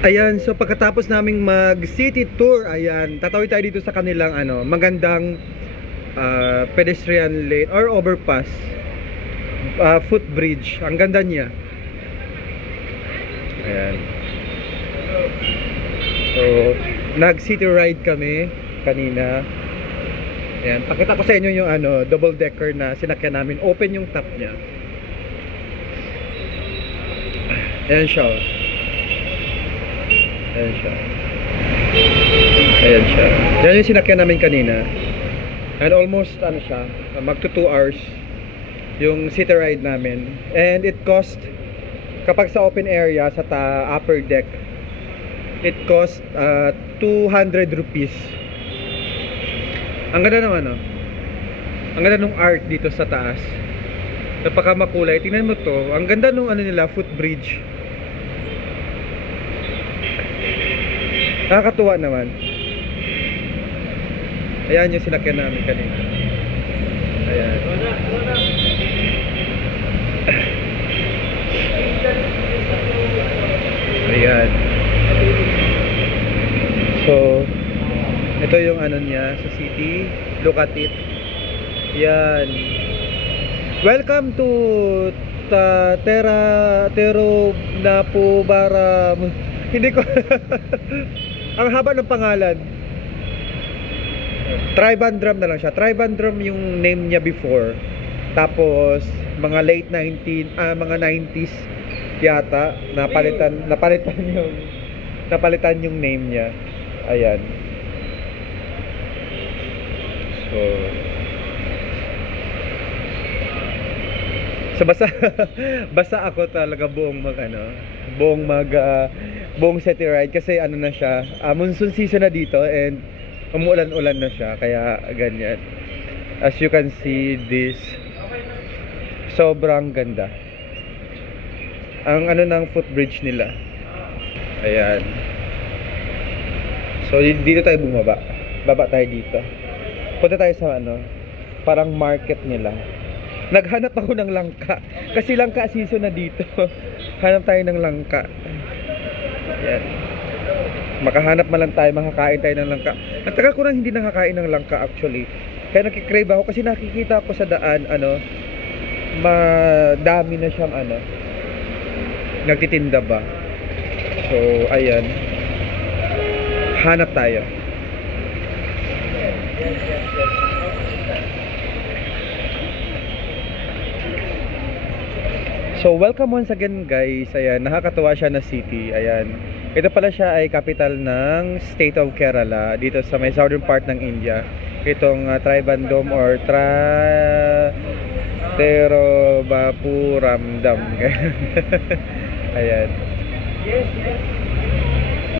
Ayan, so pagkatapos naming mag city tour, ayan, tatawid tayo dito sa kanilang magandang pedestrian lane or overpass, footbridge. Ang ganda niya. Ayan. So, nag city ride kami kanina. Ayan, pakita ko sa inyo yung double decker na sinakyan namin. Open yung top niya. Ayan siya. Ayan siya. Ayan siya. Yan yung sinakyan namin kanina. And almost siya, magto 2 hours yung city ride namin. And it cost, kapag sa open area sa upper deck, it cost 200 rupees. Ang ganda ng ang ganda ng art dito sa taas. Napaka makulay. Tingnan mo to. Ang ganda nung nila, footbridge. Nakakatuwa naman. Ayan yung sinakyan namin kanina. Ayan. Ayan. So, ito yung niya sa city. Look at it. Ayan. Welcome to Tero Napubara. Hindi ko ang haba ng pangalan. Trivandrum na lang siya. Trivandrum yung name niya before. Tapos mga late 90s yata napalitan yung name niya. Ayan. So basta ako talaga buong city ride kasi na siya, monsoon season na dito and umuulan-ulan na siya, kaya ganyan. As you can see, this sobrang ganda ang ng footbridge nila. Ayan. So dito tayo baba tayo dito, punta tayo sa parang market nila. Naghanap ako ng langka kasi langka season na dito. Hanap tayo ng langka. Yan. Makahanap man lang tayo, makakain tayo ng langka. Ang tagal ko nang hindi nakakain ng langka actually. Kaya nakikrave ako kasi nakikita ko sa daan madami na siyang nagtitinda ba. So ayan, hanap tayo. So welcome once again guys. Ayan, nakakatuwa siya na city. Ayan, ito pala siya ay capital ng state of Kerala, dito sa may southern part ng India. Itong Trivandrum or Tiruvapuram Dam. Ayan.